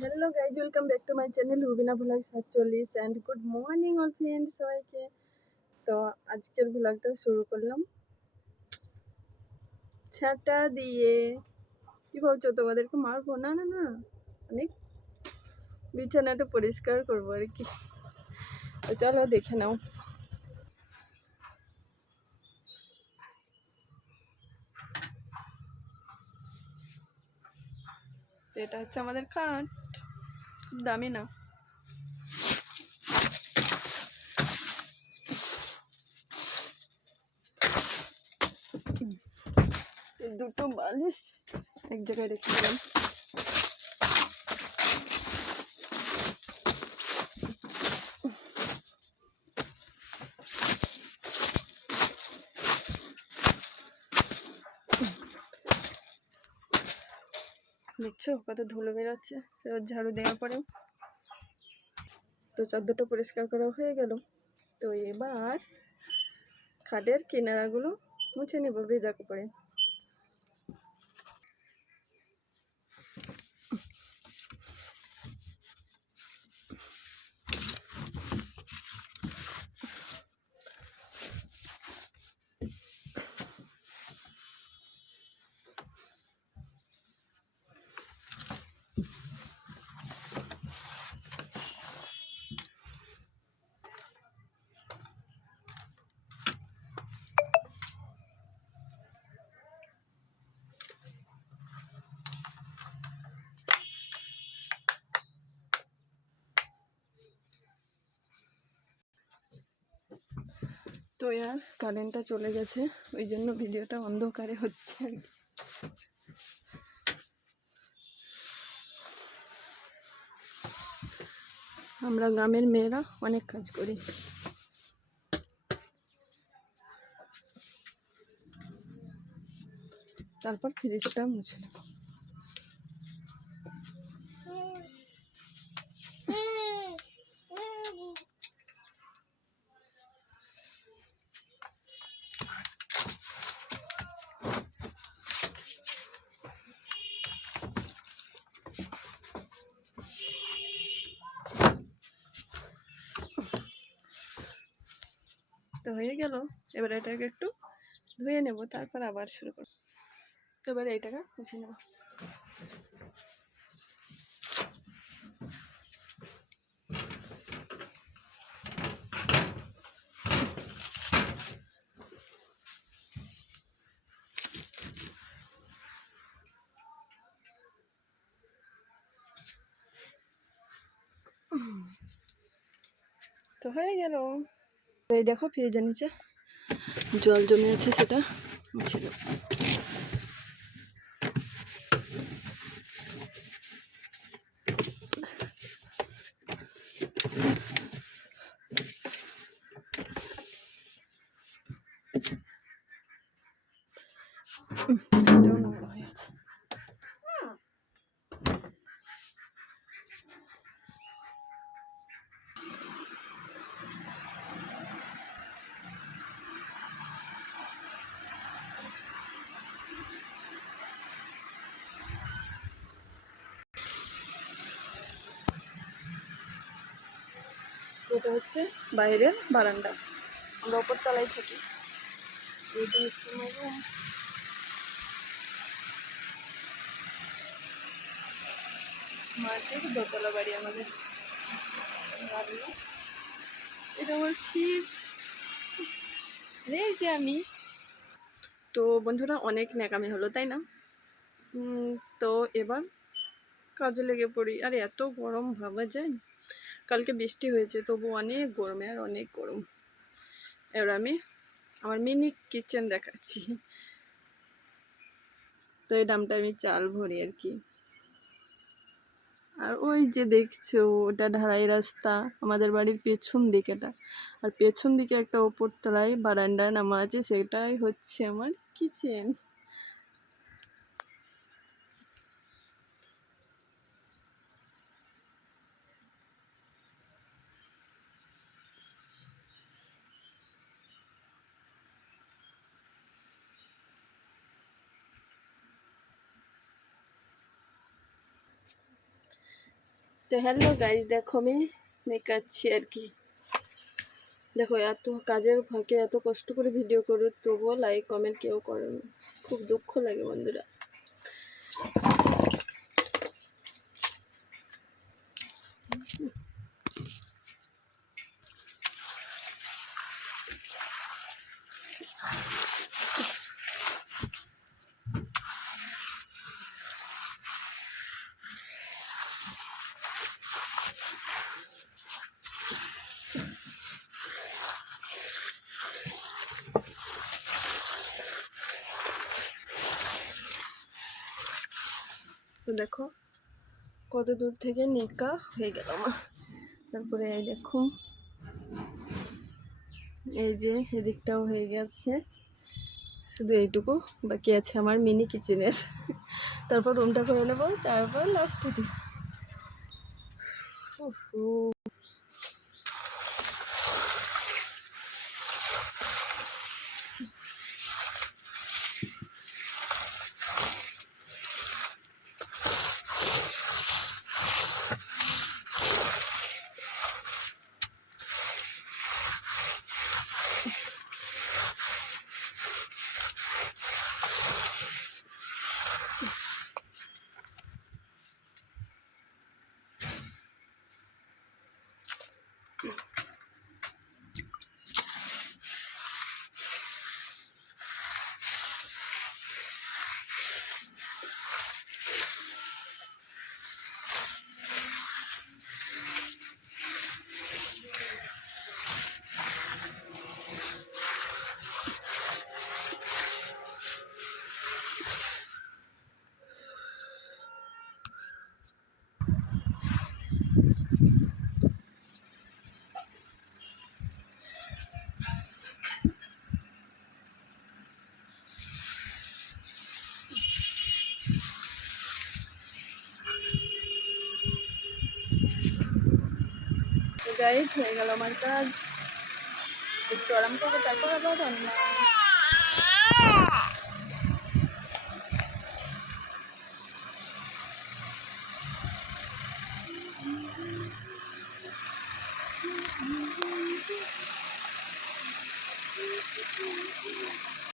Hello guys, welcome back to my channel Rubina ভ্লগ 47 and good morning all friends সবাইকে। তো আজকের ভ্লগটা শুরু করলাম ছাতা দিয়ে। কি ভাবছো, তোমাদেরকে মারবো? না না না, অনেক বিছানাটা পরিষ্কার করবো আর কি। তো চলো দেখে নাও। এটা হচ্ছে আমাদের খাট, খুব দামি না। দুটো বালিশ এক জায়গায় রেখে দিলাম। দেখছো কত ধুলো বেরোচ্ছে রোজ ঝাড়ু দেওয়ার পরেও। তো চাদরটা পরিষ্কার করা হয়ে গেল। তো এবার খাটের কিনারাগুলো মুছে নেব ভেজা কাপড়ে। তো আর কারেন্টটা চলে গেছে, ওই জন্য ভিডিওটা অন্ধকারে হচ্ছে আর কি। আমরা গ্রামের মেয়েরা অনেক কাজ করি। তারপর ফ্রিজটা মুছে নেব। তো হয়ে গেল, এবার এটাকে একটু ধুয়ে নেব, তারপর আবার শুরু করব। এবার এইটাকে মুছে নেব। তো হয়ে গেল। এই দেখো ফ্রিজের নিচে জল জমে আছে, সেটা মুছে নেব। এটাও নোংরা হয়ে আছে। এটা হচ্ছে বাইরের বারান্দা, আমরা ওপর তলায় থাকি। এটা হচ্ছে আমার রুম। মাটির দোতলা বাড়ি আমাদের। এটা আমার ফ্রিজ, এই যে আমি। তো বন্ধুরা, অনেক ন্যাকামি হলো তাই না? তো এবার কাজে লেগে পড়ি। আর এত গরম ভাবা যায়? কালকে বৃষ্টি হয়েছে, তবু অনেক গরমে আর অনেক গরম। এবার আমি আমার মিনি কিচেন দেখাচ্ছি। তো এই ডামটা আমি চাল ভরি আর কি। আর ওই যে দেখছো, ওটা ঢালাই রাস্তা, আমাদের বাড়ির পেছন দিকেটা। আর পেছন দিকে একটা ওপর তলায় বারান্দায় নামা আছে, সেটাই হচ্ছে আমার কিচেন। তো হ্যালো গাইজ, দেখো আমি মেকাচ্ছি আর কি। দেখো এত কাজের ফাঁকে এত কষ্ট করে ভিডিও করো, তবুও লাইক কমেন্ট কেউ করে না। খুব দুঃখ লাগে বন্ধুরা। তো দেখো কত দূর থেকে নিকা হয়ে গেল আমার। তারপরে এই দেখো, এই যে এদিকটাও হয়ে গেছে, শুধু এইটুকু বাকি আছে আমার মিনি কিচেনের। তারপর রুমটা করে নেবো, তারপর লাস্ট গাইজ হয়ে গেল আমার কাজ। একটু আরাম করবো, তারপর আবার রান্না।